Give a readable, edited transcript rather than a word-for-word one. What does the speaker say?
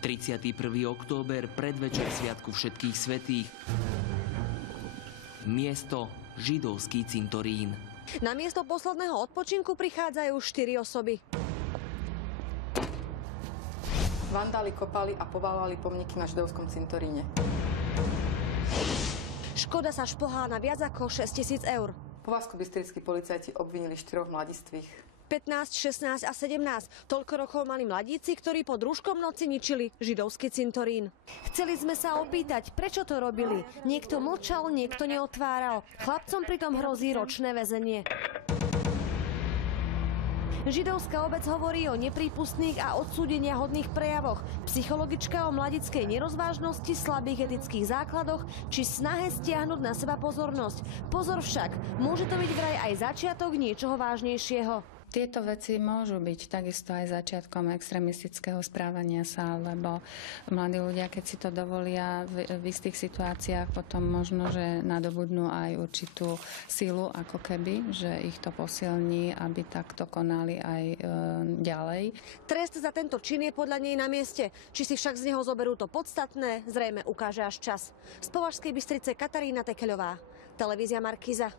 31. október, predvečer Sviatku všetkých svätých. Miesto židovský cintorín. Na miesto posledného odpočinku prichádzajú 4 osoby. Vandáli kopali a poválali pomníky na židovskom cintoríne. Škoda sa šplhá na viac ako 6 000 eur. Považsko-bystrickí policajti obvinili 4 mladistvých. 15, 16 a 17. Toľko rokov mali mladíci, ktorí pod rúškom noci ničili židovský cintorín. Chceli sme sa opýtať, prečo to robili. Niekto mlčal, niekto neotváral. Chlapcom pritom hrozí ročné väzenie. Židovská obec hovorí o neprípustných a odsúdenia hodných prejavoch. Psychologička o mladickej nerozvážnosti, slabých etických základoch či snahe stiahnuť na seba pozornosť. Pozor však, môže to byť vraj aj začiatok niečoho vážnejšieho. Tieto veci môžu byť takisto aj začiatkom extrémistického správania sa, lebo mladí ľudia, keď si to dovolia v istých situáciách, potom možno, že nadobudnú aj určitú silu, ako keby, že ich to posilní, aby takto konali aj ďalej. Trest za tento čin je podľa nej na mieste. Či si však z neho zoberú to podstatné, zrejme ukáže až čas. Z Považskej Bystrice Katarína Tekeľová, televízia Markíza.